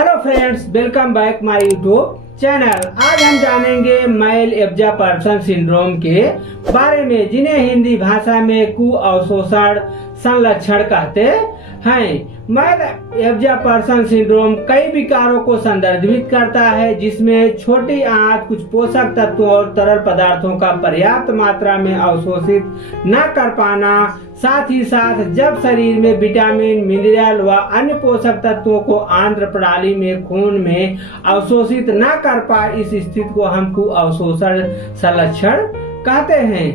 Hello friends, welcome back my YouTube channel. आज हम जानेंगे मेल एब्जॉर्प्शन सिंड्रोम के बारे में, जिन्हें हिंदी भाषा में कुअवशोषण संलक्षण कहते हैं। मेल एब्जॉर्प्शन सिंड्रोम कई विकारों को संदर्भित करता है, जिसमें छोटी आंत, कुछ पोषक तत्वों और तरल पदार्थों का पर्याप्त मात्रा में अवशोषित न कर पाना, साथ ही साथ जब शरीर में विटामिन, मिनरल व अन्य पोषक तत्वों को आंत्र प्रणाली में खून में अवशोषित न कर पाए, इस स्थिति को हम कुअवशोषण संलक्षण कहते हैं।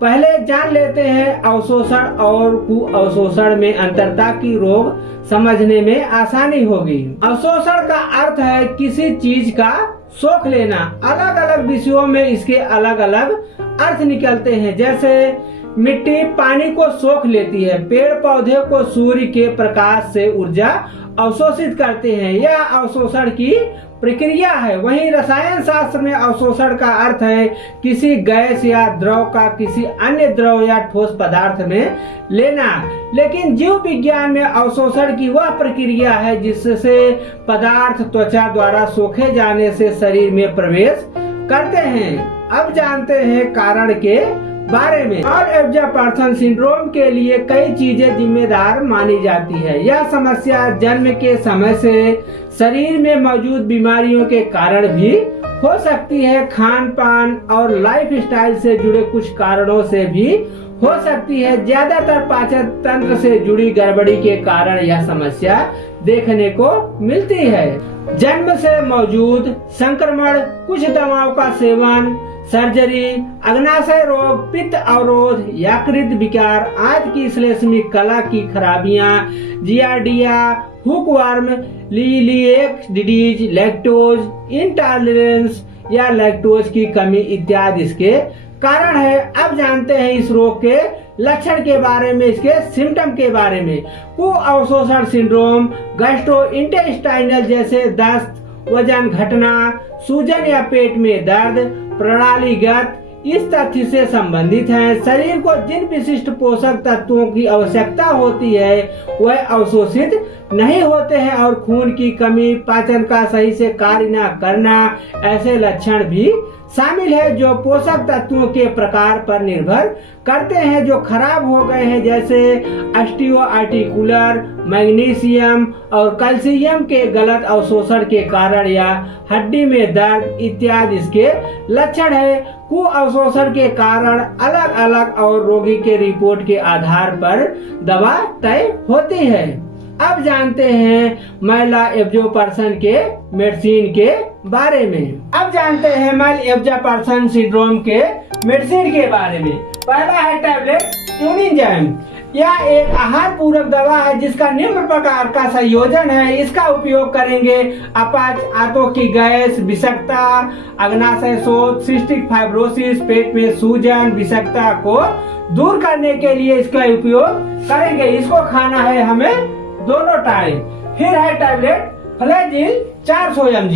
पहले जान लेते हैं अवशोषण और कुअवशोषण में अंतर, ताकि रोग समझने में आसानी होगी। अवशोषण का अर्थ है किसी चीज का सोख लेना। अलग अलग विषयों में इसके अलग अलग अर्थ निकलते हैं। जैसे मिट्टी पानी को सोख लेती है, पेड़ पौधे को सूर्य के प्रकाश से ऊर्जा अवशोषित करते हैं, यह अवशोषण की प्रक्रिया है। वहीं रसायन शास्त्र में अवशोषण का अर्थ है किसी गैस या द्रव का किसी अन्य द्रव या ठोस पदार्थ में लेना। लेकिन जीव विज्ञान में अवशोषण की वह प्रक्रिया है जिससे पदार्थ त्वचा द्वारा सोखे जाने से शरीर में प्रवेश करते हैं। अब जानते हैं कारण के बारे में। और एब्जॉर्प्शन सिंड्रोम के लिए कई चीजें जिम्मेदार मानी जाती है। यह समस्या जन्म के समय से शरीर में मौजूद बीमारियों के कारण भी हो सकती है। खान पान और लाइफस्टाइल से जुड़े कुछ कारणों से भी हो सकती है। ज्यादातर पाचन तंत्र से जुड़ी गड़बड़ी के कारण यह समस्या देखने को मिलती है। जन्म से मौजूद संक्रमण, कुछ दवाओं का सेवन, सर्जरी, अग्नाशय रोग, पित्त अवरोध, यकृत विकार, आज की श्लेष्मिक कला की खराबियां, giardia, hookworm, celiac disease, lactose intolerance या लैक्टोज की कमी इत्यादि इसके कारण है। अब जानते हैं इस रोग के लक्षण के बारे में, इसके सिम्टम के बारे में। कुअवशोषण सिंड्रोम गैस्ट्रोइंटेस्टाइनल जैसे दस्त, वजन घटना, सूजन या पेट में दर्द, प्रणालीगत इस तथ्य से संबंधित है। शरीर को जिन विशिष्ट पोषक तत्वों की आवश्यकता होती है वह अवशोषित नहीं होते हैं, और खून की कमी, पाचन का सही से कार्य न करना, ऐसे लक्षण भी शामिल है जो पोषक तत्वों के प्रकार पर निर्भर करते हैं जो खराब हो गए हैं, जैसे ऑस्टियोआर्टिकुलर, मैग्नीशियम और कैल्शियम के गलत अवशोषण के कारण या हड्डी में दर्द इत्यादि इसके लक्षण है। कुअवशोषण के कारण अलग अलग और रोगी के रिपोर्ट के आधार पर दवा तय होती है। अब जानते हैं मेल एब्जॉर्प्शन के मेडिसिन के बारे में। अब जानते हैं मेल एब्जॉर्प्शन सिंड्रोम के मेडिसिन के बारे में। पहला है टैबलेट यूनिजैम। यह एक आहार पूरक दवा है जिसका निम्न प्रकार का संयोजन है। इसका उपयोग करेंगे अपच, आंतों की गैस, विषाक्तता, अग्नाशय शोथ, सिस्टिक फाइब्रोसिस, पेट में सूजन, विषाक्तता को दूर करने के लिए इसका उपयोग करेंगे। इसको खाना है हमें दोनों टाइम। फिर है टैबलेट फ्लैजिल 400 mg।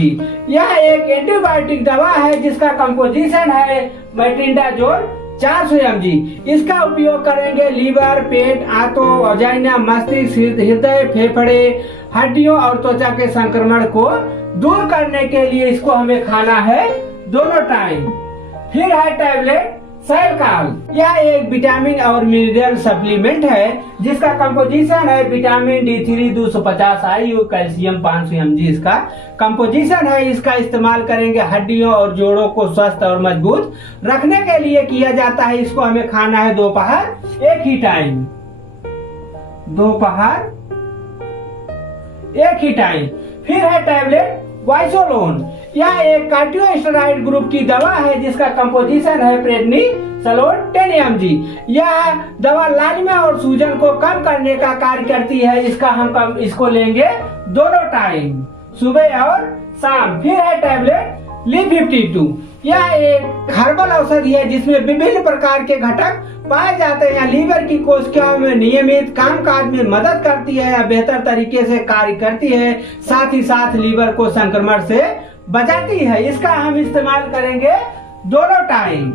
यह एक एंटीबायोटिक दवा है जिसका कंपोजिशन है मेट्रिंडाजोल 400 mg। इसका उपयोग करेंगे लीवर, पेट, आंतों, वजाइना, मस्तिष्क, हृदय, फेफड़े, हड्डियों और त्वचा के संक्रमण को दूर करने के लिए इसको हमें खाना है दोनों टाइम। फिर है टैबलेट सैलकाल। यह एक विटामिन और मिनरल सप्लीमेंट है जिसका कंपोजिशन है vitamin D3 250 IU, calcium 500 mg इसका कंपोजिशन है। इसका इस्तेमाल करेंगे हड्डियों और जोड़ों को स्वस्थ और मजबूत रखने के लिए किया जाता है। इसको हमें खाना है दोपहर एक ही टाइम, दोपहर एक ही टाइम। फिर है टैबलेट वाइसोलोन। यह एक कार्टियोस्टेरॉइड ग्रुप की दवा है जिसका कंपोजिशन है प्रेडनिसोलोन 10 mg। यह दवा लालिमा और सूजन को कम करने का कार्य करती है। इसको लेंगे दोनों टाइम, सुबह और शाम। फिर है टैबलेट ली52। यह एक हर्बल औषधि है जिसमें विभिन्न प्रकार के घटक पाए जाते हैं। लीवर की कोशिकाओं में नियमित कामकाज में मदद करती है या बेहतर तरीके से कार्य करती है, साथ ही साथ लीवर को संक्रमण से बचाती है। इसका हम इस्तेमाल करेंगे दोनों टाइम।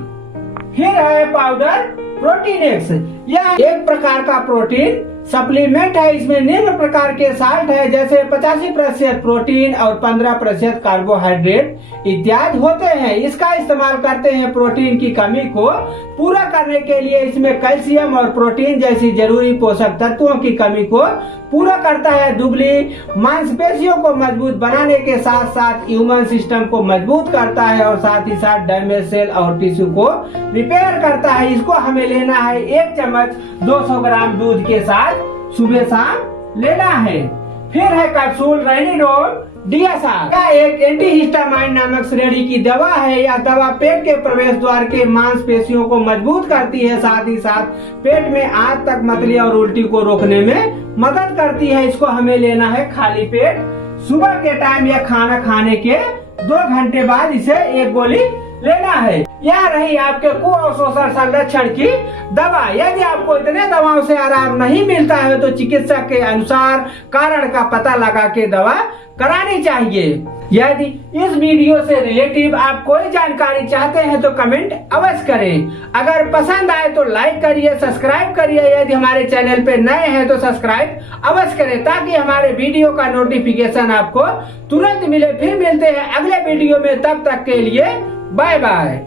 फिर है पाउडर प्रोटीन एक्स, यह एक प्रकार का प्रोटीन सप्लीमेंट है। इसमें निम्न प्रकार के साल्ट है, जैसे 85% प्रोटीन और 15% कार्बोहाइड्रेट इत्यादि होते हैं। इसका इस्तेमाल करते हैं प्रोटीन की कमी को पूरा करने के लिए। इसमें कैल्शियम और प्रोटीन जैसी जरूरी पोषक तत्वों की कमी को पूरा करता है। दुबली मांसपेशियों को मजबूत बनाने के साथ साथ इम्यून सिस्टम को मजबूत करता है और साथ ही साथ डैमेज सेल और टिश्यू को रिपेयर करता है। इसको हमें लेना है 1 चम्मच 200 ग्राम दूध के साथ सुबह शाम लेना है। फिर है कैप्सूल रेनिडोल DSR, यह एक एंटीहिस्टामाइन नामक श्रेणी की दवा है। यह दवा पेट के प्रवेश द्वार के मांसपेशियों को मजबूत करती है, साथ ही साथ पेट में आज तक मतली और उल्टी को रोकने में मदद करती है। इसको हमें लेना है खाली पेट सुबह के टाइम या खाना खाने के 2 घंटे बाद इसे 1 गोली लेना है। यह रही आपके कुअवशोषण संरक्षण की दवा। यदि आपको इतने दवाओं से आराम नहीं मिलता है तो चिकित्सक के अनुसार कारण का पता लगा के दवा करानी चाहिए। यदि इस वीडियो से रिलेटिव आप कोई जानकारी चाहते हैं तो कमेंट अवश्य करें। अगर पसंद आए तो लाइक करिए, सब्सक्राइब करिए। यदि हमारे चैनल पे नए हैं तो सब्सक्राइब अवश्य करें ताकि हमारे वीडियो का नोटिफिकेशन आपको तुरंत मिले। फिर मिलते हैं अगले वीडियो में, तब तक के लिए बाय बाय।